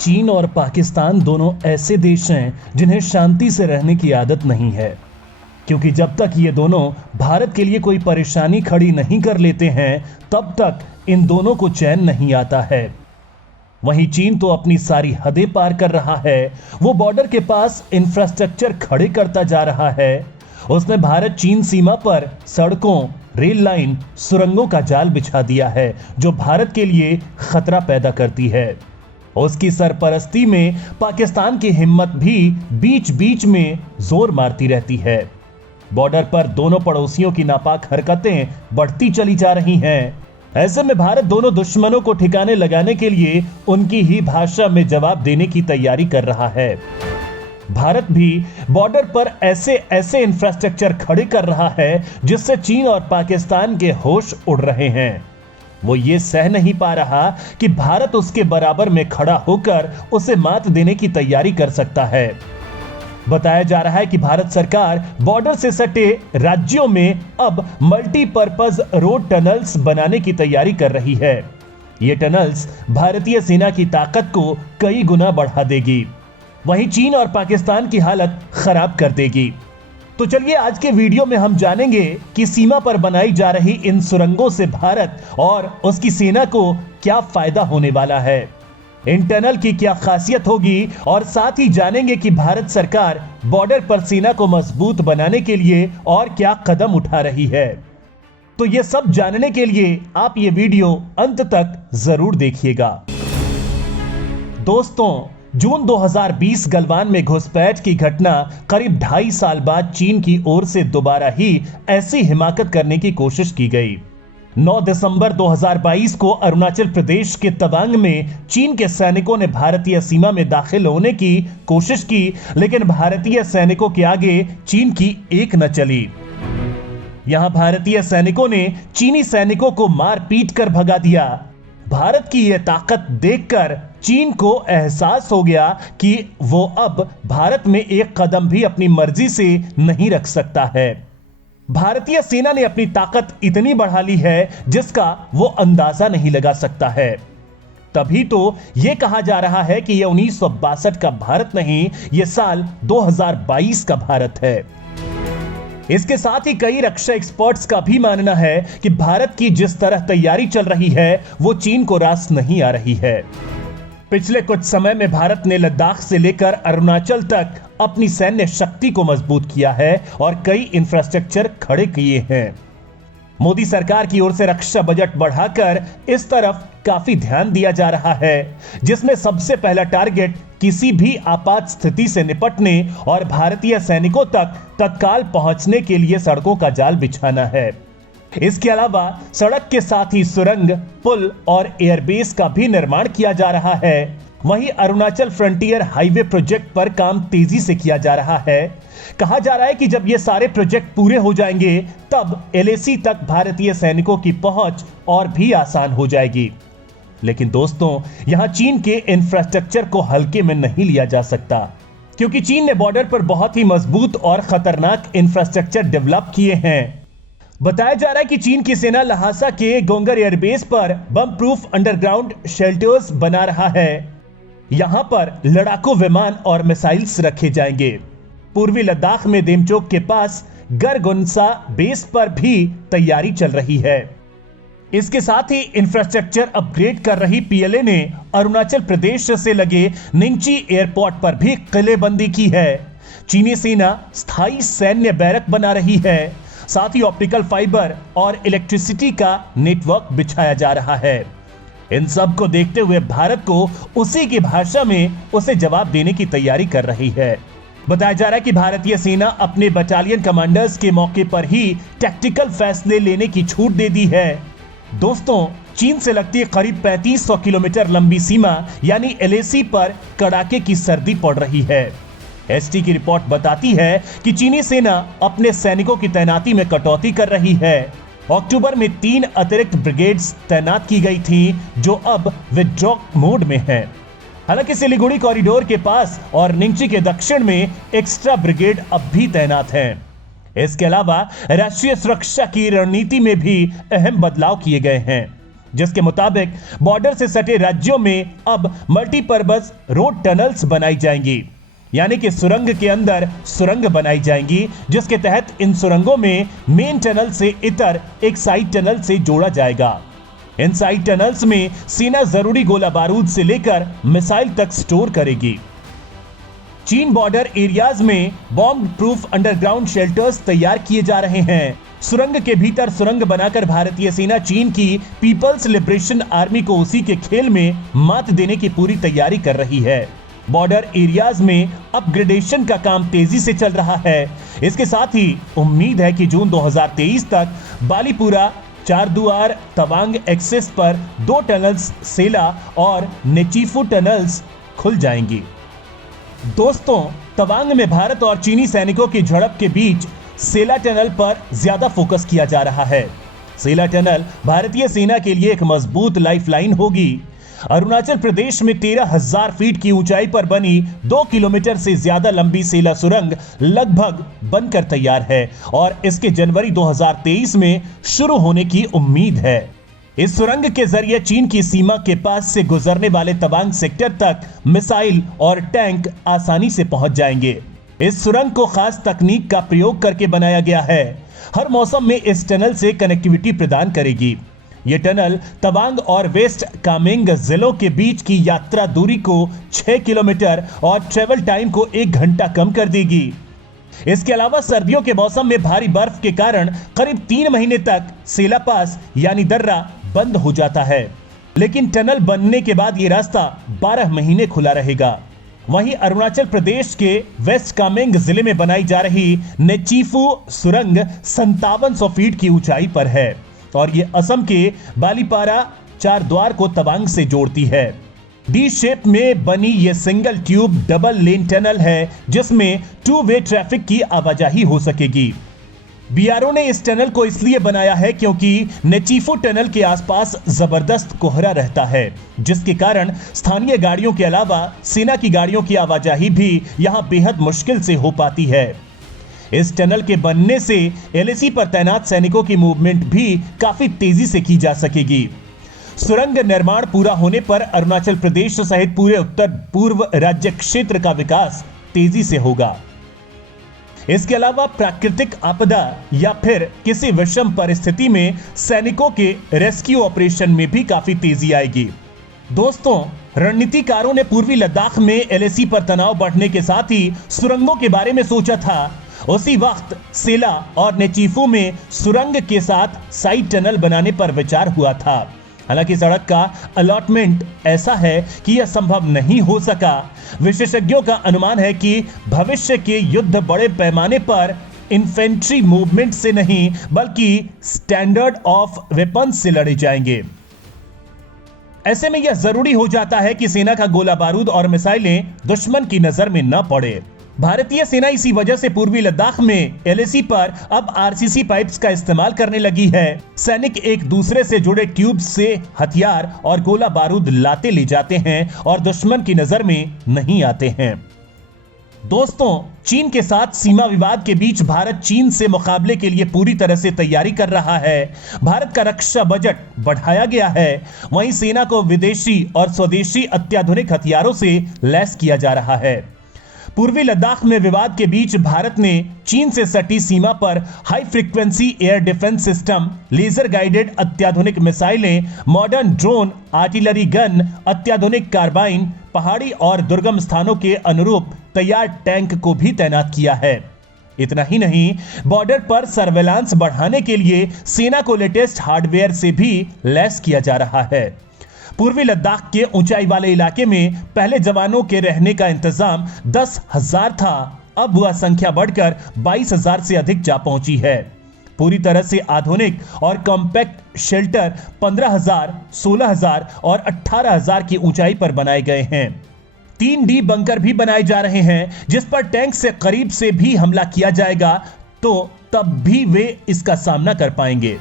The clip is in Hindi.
चीन और पाकिस्तान दोनों ऐसे देश हैं जिन्हें शांति से रहने की आदत नहीं है, क्योंकि जब तक ये दोनों भारत के लिए कोई परेशानी खड़ी नहीं कर लेते हैं तब तक इन दोनों को चैन नहीं आता है। वहीं चीन तो अपनी सारी हदें पार कर रहा है। वो बॉर्डर के पास इंफ्रास्ट्रक्चर खड़े करता जा रहा है। उसने भारत चीन सीमा पर सड़कों, रेल लाइन, सुरंगों का जाल बिछा दिया है जो भारत के लिए खतरा पैदा करती है। उसकी सरपरस्ती में पाकिस्तान की हिम्मत भी बीच बीच में जोर मारती रहती है। बॉर्डर पर दोनों पड़ोसियों की नापाक हरकतें बढ़ती चली जा रही हैं। ऐसे में भारत दोनों दुश्मनों को ठिकाने लगाने के लिए उनकी ही भाषा में जवाब देने की तैयारी कर रहा है। भारत भी बॉर्डर पर ऐसे इंफ्रास्ट्रक्चर खड़े कर रहा है जिससे चीन और पाकिस्तान के होश उड़ रहे हैं। वो ये सह नहीं पा रहा कि भारत उसके बराबर में खड़ा होकर उसे मात देने की तैयारी कर सकता है। बताया जा रहा है कि भारत सरकार बॉर्डर से सटे राज्यों में अब मल्टीपर्पज रोड टनल्स बनाने की तैयारी कर रही है। ये टनल्स भारतीय सेना की ताकत को कई गुना बढ़ा देगी, वहीं चीन और पाकिस्तान की हालत खराब कर देगी। तो चलिए आज के वीडियो में हम जानेंगे कि सीमा पर बनाई जा रही इन सुरंगों से भारत और उसकी सेना को क्या फायदा होने वाला है, इन टनल की क्या खासियत होगी, और साथ ही जानेंगे कि भारत सरकार बॉर्डर पर सेना को मजबूत बनाने के लिए और क्या कदम उठा रही है। तो ये सब जानने के लिए आप ये वीडियो अंत तक जरूर देखिएगा। दोस्तों, जून 2020 गलवान में घुसपैठ की घटना करीब 2.5 साल बाद चीन की ओर से दोबारा ही ऐसी हिमाकत करने की कोशिश की गई। 9 दिसंबर 2022 को अरुणाचल प्रदेश के तवांग में चीन के सैनिकों ने भारतीय सीमा में दाखिल होने की कोशिश की, लेकिन भारतीय सैनिकों के आगे चीन की एक न चली। यहां भारतीय सैनिकों ने चीनी सैनिकों को मार पीट कर भगा दिया। भारत की यह ताकत देखकर चीन को एहसास हो गया कि वो अब भारत में एक कदम भी अपनी मर्जी से नहीं रख सकता है। भारतीय सेना ने अपनी ताकत इतनी बढ़ा ली है जिसका वो अंदाजा नहीं लगा सकता है। तभी तो यह कहा जा रहा है कि यह 1962 का भारत नहीं, यह साल 2022 का भारत है। इसके साथ ही कई रक्षा एक्सपर्ट्स का भी मानना है कि भारत की जिस तरह तैयारी चल रही है वो चीन को रास नहीं आ रही है। पिछले कुछ समय में भारत ने लद्दाख से लेकर अरुणाचल तक अपनी सैन्य शक्ति को मजबूत किया है और कई इंफ्रास्ट्रक्चर खड़े किए हैं। मोदी सरकार की ओर से रक्षा बजट बढ़ाकर इस तरफ काफी ध्यान दिया जा रहा है, जिसमें सबसे पहला टारगेट किसी भी आपात स्थिति से निपटने और भारतीय सैनिकों तक तत्काल पहुंचने के लिए सड़कों का जाल बिछाना है। इसके अलावा सड़क के साथ ही सुरंग, पुल और एयरबेस का भी निर्माण किया जा रहा है। वहीं अरुणाचल फ्रंटियर हाईवे प्रोजेक्ट पर काम तेजी से किया जा रहा है। कहा जा रहा है कि जब ये सारे प्रोजेक्ट पूरे हो जाएंगे तब एलएसी तक भारतीय सैनिकों की पहुंच और भी आसान हो जाएगी। लेकिन दोस्तों, यहां चीन के इंफ्रास्ट्रक्चर को हल्के में नहीं लिया जा सकता, क्योंकि चीन ने बॉर्डर पर बहुत ही मजबूत और खतरनाक इंफ्रास्ट्रक्चर डेवलप किए हैं। बताया जा रहा है कि चीन की सेना लहासा के गोंगर एयरबेस पर बम प्रूफ अंडरग्राउंड शेल्टर्स बना रहा है। यहां पर लड़ाकू विमान और मिसाइल्स रखे जाएंगे। पूर्वी लद्दाख में देमचोक के पास गरगुनसा बेस पर भी तैयारी चल रही है। इसके साथ ही इंफ्रास्ट्रक्चर अपग्रेड कर रही पीएलए ने अरुणाचल प्रदेश से लगे निंगची एयरपोर्ट पर भी किलेबंदी की है। चीनी सेना स्थायी सैन्य बैरक बना रही है। साथ ही ऑप्टिकल फाइबर और इलेक्ट्रिसिटी का नेटवर्क बिछाया जा रहा है। इन सब को देखते हुए भारत को उसी की भाषा में उसे जवाब देने की तैयारी कर रही है। बताया जा रहा है कि भारतीय सेना अपने बटालियन कमांडर्स के मौके पर ही टैक्टिकल फैसले लेने की छूट दे दी है। दोस्तों, चीन से लगती करीब 3500 किलोमीटर लंबी सीमा यानी एलएसी पर कड़ाके की सर्दी पड़ रही है। एसटी की रिपोर्ट बताती है कि चीनी सेना अपने सैनिकों की तैनाती में कटौती कर रही है। अक्टूबर में 3 अतिरिक्त ब्रिगेड्स तैनात की गई थी जो अब विथड्रॉ मोड में हैं। हालांकि सिलीगुड़ी कॉरिडोर के पास और निंगची के दक्षिण में एक्स्ट्रा ब्रिगेड अब भी तैनात हैं। इसके अलावा राष्ट्रीय सुरक्षा की रणनीति में भी अहम बदलाव किए गए हैं। जिसके मुताबिक बॉर्डर से सटे राज्यों में अब मल्टीपर्पज रोड टनल्स बनाई जाएंगी, यानी कि सुरंग के अंदर सुरंग बनाई जाएंगी, जिसके तहत इन सुरंगों में मेन टनल से इतर एक साइड टनल से जोड़ा जाएगा। इन साइड टनल्स में सेना जरूरी गोला बारूद से लेकर मिसाइल तक स्टोर करेगी। चीन बॉर्डर एरियाज में बॉम्ब प्रूफ अंडरग्राउंड शेल्टर्स तैयार किए जा रहे हैं। सुरंग के भीतर सुरंग बनाकर भारतीय सेना चीन की पीपल्स लिबरेशन आर्मी को उसी के खेल में मात देने की पूरी तैयारी कर रही है। बॉर्डर एरियाज में अपग्रेडेशन का काम तेजी से चल रहा है। इसके साथ ही उम्मीद है कि जून 2023 तक बालीपुरा चारदुआर तवांग एक्सेस पर 2 टनल्स सेला और नेचीफू टनल्स खुल जाएंगी। दोस्तों, तवांग में भारत और चीनी सैनिकों की झड़प के बीच सेला टनल पर ज्यादा फोकस किया जा रहा है। सेला टनल भारतीय सेना के लिए एक मजबूत लाइफलाइन होगी। अरुणाचल प्रदेश में 13,000 फीट की ऊंचाई पर बनी 2 किलोमीटर से ज्यादा लंबी सेला सुरंग लगभग बनकर तैयार है और इसके जनवरी 2023 में शुरू होने की उम्मीद है। इस सुरंग के जरिए चीन की सीमा के पास से गुजरने वाले तवांग सेक्टर तक मिसाइल और टैंक आसानी से पहुंच जाएंगे। इस सुरंग को खास तकनीक का प्रयोग करके बनाया गया है। हर मौसम में इस टनल से कनेक्टिविटी प्रदान करेगी। यह टनल तवांग और वेस्ट कामेंग जिलों के बीच की यात्रा दूरी को 6 किलोमीटर और ट्रेवल टाइम को 1 घंटा कम कर देगी। इसके अलावा सर्दियों के मौसम में भारी बर्फ के कारण करीब 3 महीने तक सेला पास यानी दर्रा बंद हो जाता है, लेकिन टनल बनने के बाद यह रास्ता 12 महीने खुला रहेगा। वहीं अरुणाचल प्रदेश के वेस्ट कामेंग जिले में बनाई जा रही नेचीफू सुरंग 5700 फीट की ऊंचाई पर है और ये असम के बालीपारा चारद्वार को तवांग से जोड़ती है। डी शेप में बनी ये single tube double lane tunnel है, जिसमें 2 वे ट्रैफिक की आवाजाही हो सकेगी। बीआरओ ने इस टनल को इसलिए बनाया है क्योंकि नेचीफू टनल के आसपास जबरदस्त कोहरा रहता है, जिसके कारण स्थानीय गाड़ियों के अलावा सेना की गाड़ियों की आवाजाही भी यहां बेहद मुश्किल से हो पाती है। इस टनल के बनने से एलएसी पर तैनात सैनिकों की मूवमेंट भी काफी तेजी से की जा सकेगी। सुरंग निर्माण पूरा होने पर अरुणाचल प्रदेश सहित पूरे उत्तर पूर्व राज्य क्षेत्र का विकास तेजी से होगा। इसके अलावा प्राकृतिक आपदा या फिर किसी विषम परिस्थिति में सैनिकों के रेस्क्यू ऑपरेशन में भी काफी तेजी आएगी। दोस्तों, रणनीतिकारों ने पूर्वी लद्दाख में एलएसी पर तनाव बढ़ने के साथ ही सुरंगों के बारे में सोचा था। उसी वक्त सेला और नेचीफू में सुरंग के साथ साइड टनल बनाने पर विचार हुआ था। हालांकि सड़क का अलॉटमेंट ऐसा है कि यह संभव नहीं हो सका। विशेषज्ञों का अनुमान है कि भविष्य के युद्ध बड़े पैमाने पर इन्फेंट्री मूवमेंट से नहीं बल्कि स्टैंडर्ड ऑफ वेपन्स से लड़े जाएंगे। ऐसे में यह जरूरी हो जाता है कि सेना का गोला बारूद और मिसाइलें दुश्मन की नजर में न पड़े। भारतीय सेना इसी वजह से पूर्वी लद्दाख में एलएसी पर अब आरसीसी पाइप्स का इस्तेमाल करने लगी है। सैनिक एक दूसरे से जुड़े ट्यूब से हथियार और गोला बारूद लाते ले जाते हैं और दुश्मन की नजर में नहीं आते हैं। दोस्तों, चीन के साथ सीमा विवाद के बीच भारत चीन से मुकाबले के लिए पूरी तरह से तैयारी कर रहा है। भारत का रक्षा बजट बढ़ाया गया है, वहीं सेना को विदेशी और स्वदेशी अत्याधुनिक हथियारों से लैस किया जा रहा है। पूर्वी लद्दाख में विवाद के बीच भारत ने चीन से सटी सीमा पर high frequency air defence system, laser guided अत्याधुनिक मिसाइलें, मॉडर्न ड्रोन, आर्टिलरी गन, अत्याधुनिक कार्बाइन, पहाड़ी और दुर्गम स्थानों के अनुरूप तैयार टैंक को भी तैनात किया है। इतना ही नहीं, बॉर्डर पर सर्वेलांस बढ़ाने के लिए सेना को लेटेस्ट हार्डवेयर से भी लैस किया जा रहा है। पूर्वी लद्दाख के ऊंचाई वाले इलाके में पहले जवानों के रहने का इंतजाम 10,000 था, अब वह संख्या बढ़कर 22,000 से अधिक जा पहुंची है। पूरी तरह से आधुनिक और कॉम्पैक्ट शेल्टर 15,000, 16,000 और 18,000 की ऊंचाई पर बनाए गए हैं। 3D बंकर भी बनाए जा रहे हैं, जिस पर टैंक से करीब से भी हमला किया जाएगा तो तब भी वे इसका सामना कर पाएंगे।